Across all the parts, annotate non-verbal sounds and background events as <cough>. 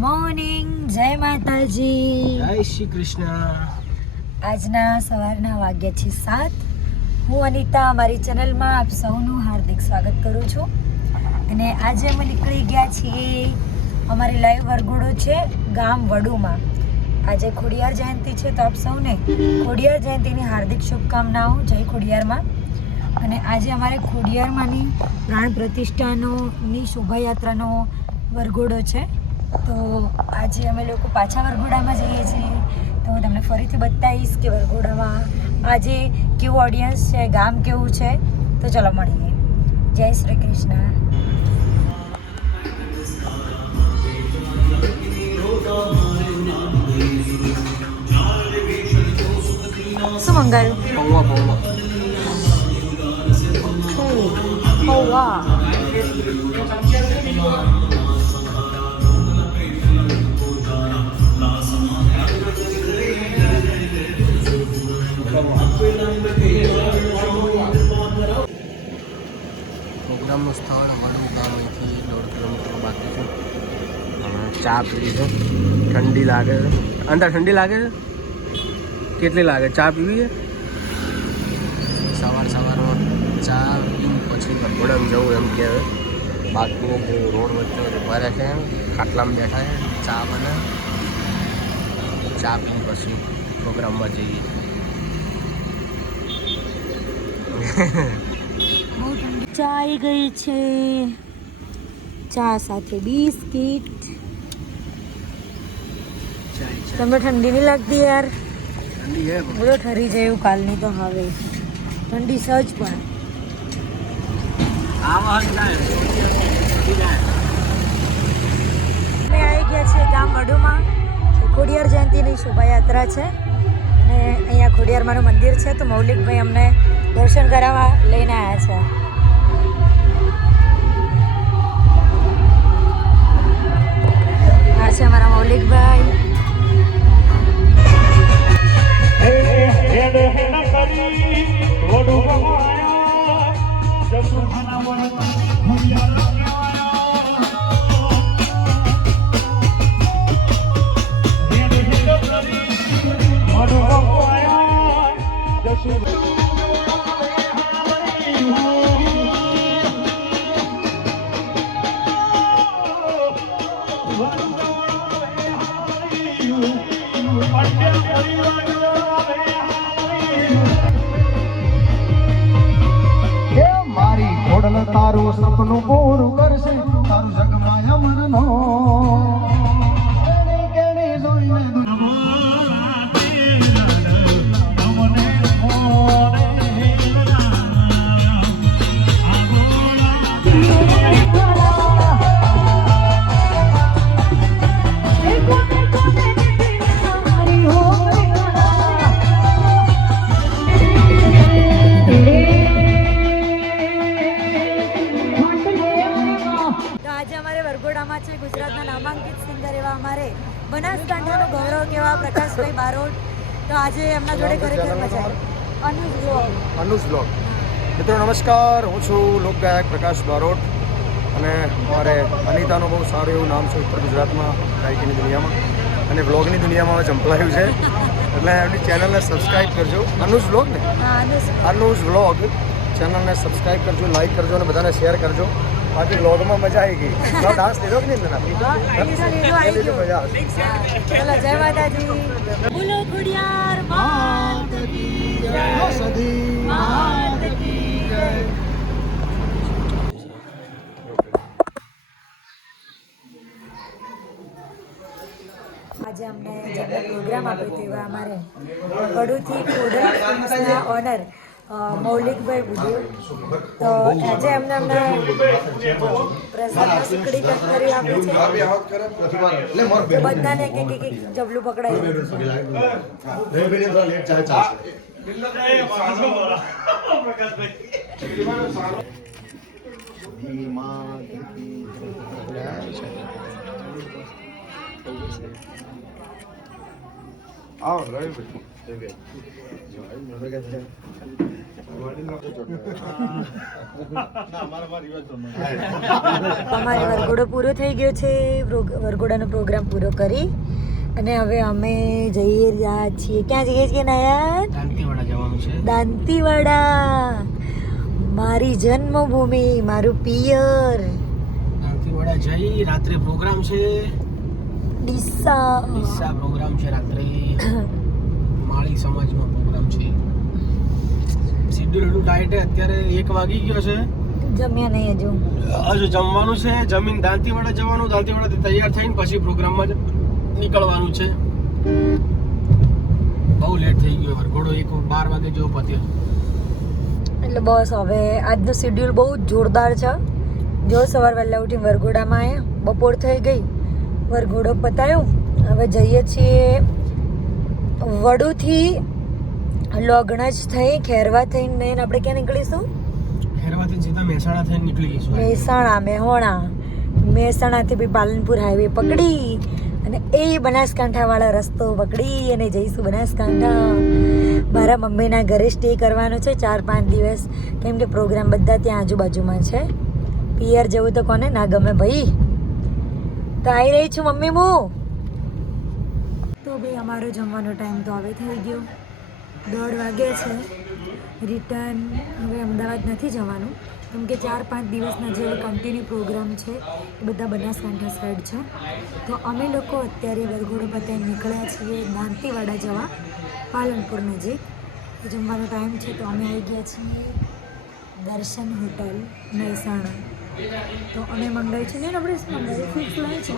Morning. જય માતાજી. જય શ્રી કૃષ્ણ. આજના સવારના વાગ્યા છે સાત. હું અનિતા અમારી ચેનલમાં આપ સૌનું હાર્દિક સ્વાગત કરું છું. અને આજે અમે નીકળી ગયા છીએ અમારી લાઈવ વરઘોડો છે ગામ વડુમાં. આજે ખોડિયાર જયંતિ છે તો આપ સૌને ખોડિયાર જયંતિની હાર્દિક શુભકામનાઓ જય ખોડિયારમાં. અને આજે અમારે ખોડિયારમાંની પ્રાણ પ્રતિષ્ઠાનોની શોભાયાત્રાનો વરઘોડો છે. તો આજે અમે લોકો પાછા વરઘોડામાં જઈએ છીએ. તો હું તમને ફરીથી બતાવીશ કે વરઘોડામાં આજે કેવું ઓડિયન્સ છે ગામ કેવું છે? તો ચલો મળીએ. જય શ્રી કૃષ્ણ. શું મંગાવ્યું? પૌવા પૌવા. પૌવા. પ્રોગ્રામનું સ્થળ અમારું ગામ અહીંથી દોઢ કિલોમીટર બાકી છે. હમણાં ચા પીવી છે. ઠંડી લાગે છે. અંદર ઠંડી લાગે છે? કેટલી લાગે? ચા પીવી છે? સવાર સવારમાં ચા પીવું પછી વડમ જવું એમ કહેવાય બાકીનો જે રોડ વચ્ચે ઊભા છે ખાટલામાં બેઠા છે ચા બને. ચા પીને પછી પ્રોગ્રામમાં જઈએ. <laughs> બહુ ઠંડી ચા આવી ગઈ છે. ચા સાથે બિસ્કિટ. તમને ઠંડી નહીં લાગતી યાર? બોલો ઠરી જાય એવું કાલની તો હવે. ઠંડી સહજ પણ. અમે આવી ગયા છે ગામ વડુમાં. ખોડિયાર જયંતિની શોભાયાત્રા છે. અને અહીંયા ખોડિયારમાંનું મંદિર છે. તો મૌલિકભાઈ અમને દર્શન કરાવવા લઈને આવ્યા છે. અનુજ. બ્લોગ મિત્રો નમસ્કાર. હું છું લોકગાયક પ્રકાશ બારોટ અને મારે અનિતાનું બહુ સારું એવું નામ છે ઉત્તર ગુજરાતમાં ગાયકીની દુનિયામાં. અને બ્લોગની દુનિયામાં હવે ચંપલાયું છે. એટલે એમની ચેનલને સબસ્ક્રાઈબ કરજો. અનુજ બ્લોગ ને? હા અનુજ બ્લોગ ચેનલને સબસ્ક્રાઈબ કરજો લાઈક કરજો અને બધાને શેર કરજો. બાકી વ્લોગમાં મજા આવી ગઈ. તો ડાન્સ લીધો કે નહીં લીધો. મજા આવશે જય માતાજી. બોલો ખોડિયાર એવા અમારે વડુથી ફિલ્મ્સના ઓનર મૌલિકભાઈ બુધુ તો આજે એમને અમને પ્રસાદમાં સુખડી કટ કરી આપી છે. બધાને એક એક એક જબલું પકડાઈ આવો રવિભાઈ અમારે વરઘોડો પૂરો થઈ ગયો છે. વરઘોડાનો પ્રોગ્રામ પૂરો કરી. અને હવે અમે જઈ રહ્યા છીએ. ક્યાં જઈએ છીએ નયન દાંતીવાડા જવાનું છે. દાંતીવાડા. મારી જન્મભૂમિ મારું પિયર. દાંતીવાડા જઈ રાત્રે પ્રોગ્રામ છે. ડીસા. ડીસા પ્રોગ્રામ છે રાત્રે. <coughs> માળી સમાજનો પ્રોગ્રામ છે. સિડ્યુલ એટલું ટાઈટ અત્યારે એક વાગી ગયો છે. જમ્યા નહીં હજુ. હજુ જમવાનું છે. જમીન દાંતીવાડા જવાનું દાંતીવાડાથી તૈયાર થઈને પછી પ્રોગ્રામમાં જ નીકળવાનું છે. બહુ લેટ થઈ ગયો વરઘોડો એક બાર વાગે જેવો પત્યો. એટલે બસ હવે આજનું શેડ્યુલ બહુ જોરદાર છે. જો સવાર વહેલા ઉઠીને વરઘોડામાં આવ્યા બપોર થઈ ગઈ. વરઘોડો પતાયો. હવે જઈએ છીએ વડુથી લોગણજ થઈ ખેરવા થઈને મેન આપણે ક્યાં નીકળીશું? ખેરવાથી સીધા મહેસાણા થઈને નીકળી જઈશું. મહેસાણા મેહોણા. મહેસાણાથી બી પાલનપુર હાઈવે પકડી અને એ બનાસકાંઠાવાળા રસ્તો પકડી અને જઈશું બનાસકાંઠા. મારા મમ્મીના ઘરે સ્ટે કરવાનો છે ચાર પાંચ દિવસ. કેમ કે પ્રોગ્રામ બધા ત્યાં આજુબાજુમાં છે. પિયર જવું તો કોને? ના ગમે ભાઈ. તો આવી રહી છું મમ્મી હું. ભાઈ અમારો જમવાનો ટાઈમ તો હવે થઈ ગયો. દોઢ વાગે છે. રિટર્ન હવે અમદાવાદ નથી જવાનું. કેમ કે ચાર પાંચ દિવસના જે કન્ટિન્યુ પ્રોગ્રામ છે, એ બધા બનાસકાંઠા સાઈડ છે. તો અમે લોકો અત્યારે વરઘોડો પતાવીને નીકળ્યા છીએ દાંતીવાડા જવા પાલનપુર નજીક જમવાનો ટાઈમ છે તો અમે આવી ગયા છીએ દર્શન હોટલ મહેસાણા. તો અમે મંગાવી છે ને આપણે મંગાવ્યું ફિક્સ લંચ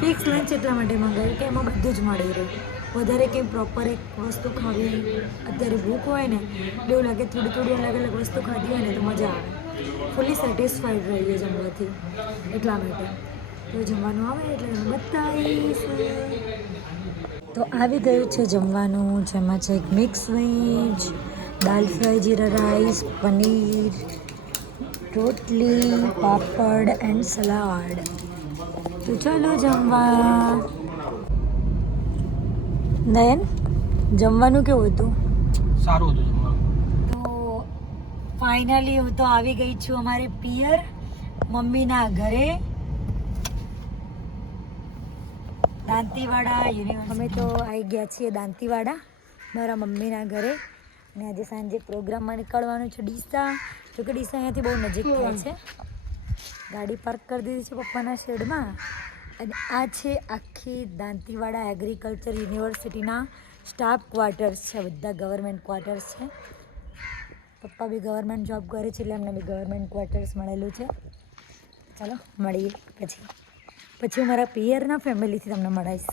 ફિક્સ લંચ એટલા માટે મંગાવ્યું કે એમાં બધું જ મળી રહ્યું વધારે કંઈ પ્રોપર એક વસ્તુ ખાવી અત્યારે ભૂખ હોય ને એવું લાગે થોડી થોડી અલગ અલગ વસ્તુ ખાધી હોય ને તો મજા આવે. ફૂલી સેટિસ્ફાઈડ રહીએ જમવાથી, એટલા માટે. તો જમવાનું આવે એટલે બતાવીશ. તો આવી ગયું છે જમવાનું, જેમાં છે એક mix veg dal fry jeera rice, paneer રોટલી પાપડ એન્ડ સલાડ. તો ચલો જમવા. નયન જમવાનું કેવું હતું? સારું હતું જમવાનું. તો ફાઇનલી હું તો આવી ગઈ છું અમારે પિયર મમ્મીના ઘરે. દાંતીવાડા યુનિવર્સિટી અમે તો આવી ગયા છીએ દાંતીવાડા મારા મમ્મીના ઘરે. અને આજે સાંજે પ્રોગ્રામમાં નીકળવાનું છે ડીસા. જો કે ડીસા અહીંયાથી બહુ નજીક થાય છે. ગાડી પાર્ક કરી દીધી છે પપ્પાના શેડમાં. અને આ છે આખી દાંતીવાડા એગ્રીકલ્ચર યુનિવર્સિટીના સ્ટાફ ક્વાર્ટર્સ છે બધા ગવર્મેન્ટ ક્વાર્ટર્સ છે. પપ્પા બી ગવર્મેન્ટ જોબ કરે છે એટલે અમને બી ગવર્મેન્ટ ક્વાર્ટર્સ મળેલું છે. ચાલો મળીએ પછી. પછી હું મારા પિયરના ફેમિલીથી તમને મળાવીશ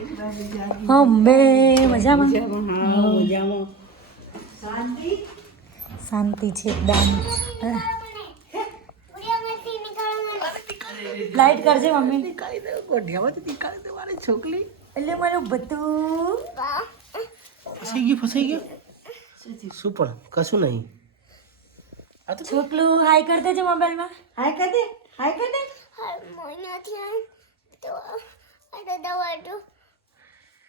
અંબે મજામાં? શાંતિ? છે એકદમ. લાઈટ કરજે મમ્મી. એટલે મારું બધું. ફસાઈ ગયું ફસાઈ ગયું? શું પણ કશું નહીં. છોકલું હાય કરી દેજે મોબાઈલમાં. હાય કર દે હાય કર દે.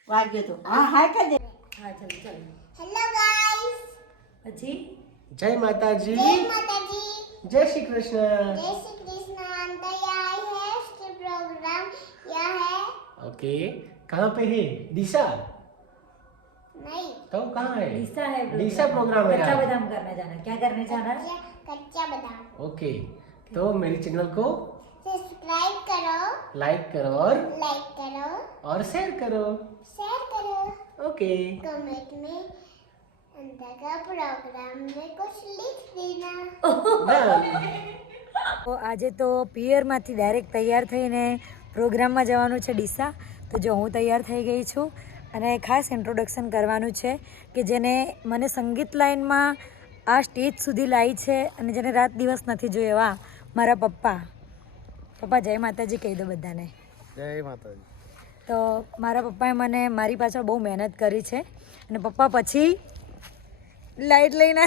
વાગ્યો તો હા હાય કર દે હા ચાલ ચાલ હેલો ગાઈસ પછી જય માતાજી जय माता दी જય શ્રી કૃષ્ણ जय श्री कृष्ण अंतया है इसके प्रोग्राम यह है ओके कहाँ पे है दिशा नहीं तो कहाँ है ડીસા है ડીસા प्रोग्राम है कच्चा आज। बादाम करने जाना क्या करने जाना कच्चा कच्चा बादाम ओके तो मेरे चैनल को सब्सक्राइब करो लाइक करो और लाइक करो और शेयर करो शेयर करो ओके कमेंट में अंदर का प्रोग्राम में कुछ लिख देना डन તો આજે તો પિયરમાંથી ડાયરેક્ટ તૈયાર થઈને પ્રોગ્રામમાં જવાનું છે ડીસા તો જો હું તૈયાર થઈ ગઈ છું અને ખાસ ઇન્ટ્રોડક્શન કરવાનું છે કે જેને મને સંગીત લાઈનમાં આ સ્ટેજ સુધી લાવી છે અને જેને રાત દિવસ નથી જોયો એવા મારા પપ્પા પપ્પા જય માતાજી કહી દો બધાને. જય માતાજી. તો મારા પપ્પાએ મને મારી પાછળ બહુ મહેનત કરી છે. અને પપ્પા પછી લાઈટ લઈને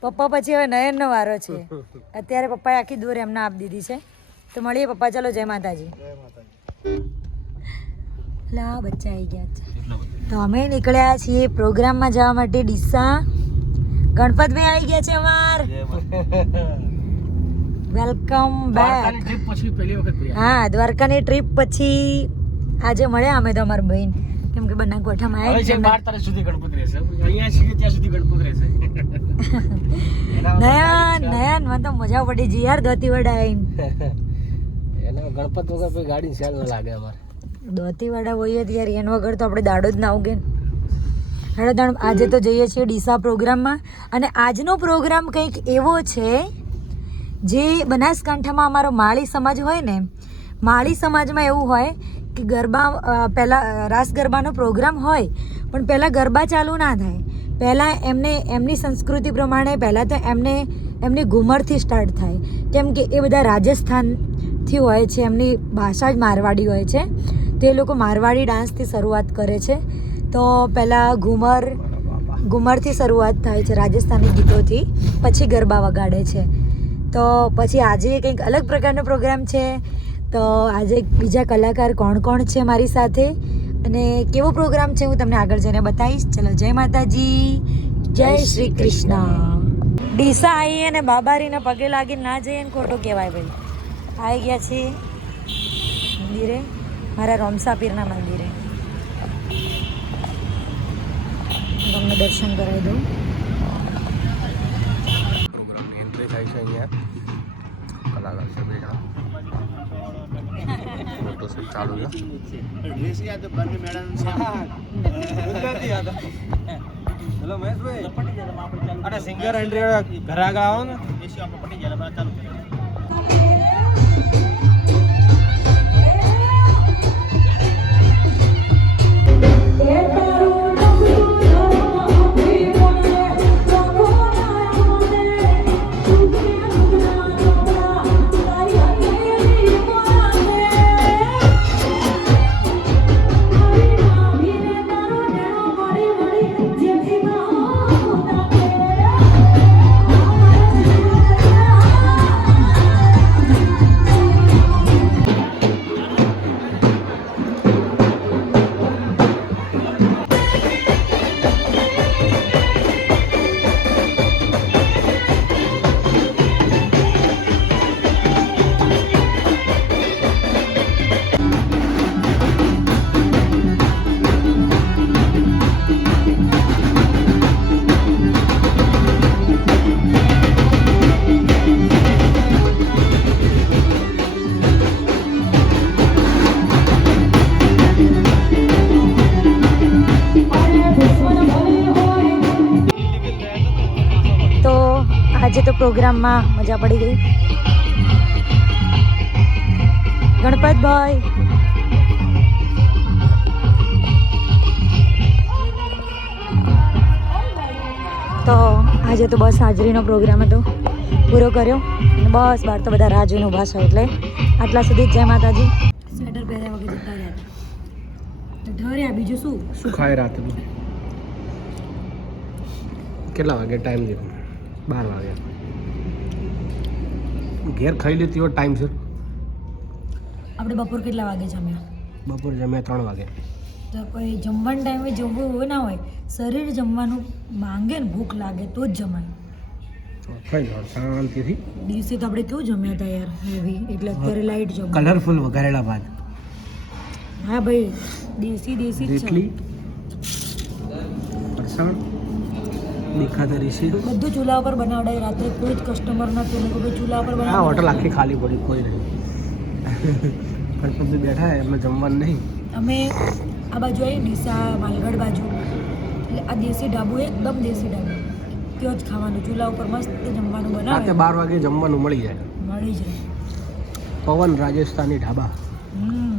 પપ્પા પછી હવે નયનનો વારો છે. અત્યારે પપ્પાએ આખી દૂર એમને આપી દીધી છે. તો મળીએ પપ્પા ચલો જય માતાજી. લા બચ્ચા આવી ગયા છે. તો અમે નીકળ્યા છીએ પ્રોગ્રામમાં જવા માટે ડીસા. ગણપતભાઈ આવી ગયા છે અમાર. વેલકમ બેક ટ્રીપ પછી પહેલી વખત હા દ્વારકાની ટ્રીપ પછી આજે મળ્યા અમે તો અમારા બહેન. કેમ કે બંને કોઠામાં આવી છે આવી બાર તારીખ સુધી ગણપત રહેશે. અહીંયા છીએ ત્યાં સુધી ગણપત રહેશે. નયન નયન મને તો મજા પડી જી યાર દોતીવાડા વડા આવીને એના ગણપત વગર કોઈ ગાડી સેલ ન લાગે અમારે. ધોતી વડા હોઈએ તો યાર એન વગર તો આપણે દાડો જ ના ઉગે. હેડો આજે તો જઈએ છીએ ડીસા પ્રોગ્રામમાં. અને આજનો પ્રોગ્રામ કંઈક એવો છે જે બનાસકાંઠામાં અમારો માળી સમાજ હોય ને, માળી સમાજમાં એવું હોય કે ગરબા પહેલાં રાસ ગરબાનો પ્રોગ્રામ હોય, પણ પહેલાં ગરબા ચાલુ ના થાય. પહેલાં એમને, એમની સંસ્કૃતિ પ્રમાણે પહેલાં તો એમને, એમની ઘુમરથી સ્ટાર્ટ થાય. કેમ કે એ બધા રાજસ્થાનથી હોય છે, એમની ભાષા જ મારવાડી હોય છે. તો એ લોકો મારવાડી ડાન્સથી શરૂઆત કરે છે. તો પહેલાં ઘુમર, ઘુમરથી શરૂઆત થાય છે રાજસ્થાની ગીતોથી, પછી ગરબા વગાડે છે. તો પછી આજે કંઈક અલગ પ્રકારનો પ્રોગ્રામ છે. તો આજે બીજા કલાકાર કોણ કોણ છે મારી સાથે? અને કેવો પ્રોગ્રામ છે હું તમને આગળ જઈને બતાવીશ. ચલો જય માતાજી. જય શ્રી કૃષ્ણ. ડીસા આવી અને બાબારીના પગે લાગીને ના જઈએ ને ખોટું કહેવાય ભાઈ. આવી ગયા છે મંદિરે. મારા રોમસા પીરના મંદિરે. તમને દર્શન કરાવી દઉં. પ્રોગ્રામની એન્ટ્રી થાય છે અહીંયા કલાકાર છે બે જણા ફોટો શૂટ ચાલુ છે અરે પ્રોગ્રામમાં મજા પડી ગઈ. ગણપતભાઈ. તો આજે તો બસ હાજરીનો પ્રોગ્રામ હતો. પૂરો કર્યો. અને બસ બહાર તો બધા રાહ જોઈને ઊભા છે એટલે આટલા સુધી જય માતાજી. સ્વેટર પહેર્યા વગર જતા રહ્યા ઢર્યા બીજું શું? શું? ખાય રાતે કેટલા વાગે ટાઈમ છે? બાર વાગે. ઘેર ખાઈ લેતી હોય ટાઈમ સર આપણે બપોર કેટલા વાગે જમ્યા? બપોર જમ્યા ત્રણ વાગે. તો કોઈ જમવાના ટાઈમે જમવું હોય ના હોય શરીર જમવાનું માંગે ને ભૂખ લાગે તો જ જમાય. ખાઈ શાંતિથી. દિવસે તો આપણે કેવું જમ્યા હતા યાર હેવી એટલે અત્યારે લાઈટ જમ કલરફુલ વઘારેલા ભાત. હા ભાઈ દેશી દેશી જ છે. દેખાતા રહેશે. બધું ચૂલા ઉપર બનાવડાય રાત્રે કોઈ જ કસ્ટમર નથી મેં કોઈ ચૂલા ઉપર આ બનાવ હોટલ આખી ખાલી પડી કોઈ નહીં. ગણપતિ બેઠા એમને જમવાનું નહીં. અમે આ બાજુ આવી ડીસા માલગઢ બાજુ. એટલે આ દેશી ઢાબુ એકદમ દેશી ઢાબુ. ત્યાં જ ખાવાનું ચૂલા ઉપર મસ્ત જમવાનું રાતે બાર વાગે જમવાનું મળી જાય. મળી જાય. પવન રાજસ્થાની ઢાબા. હમ.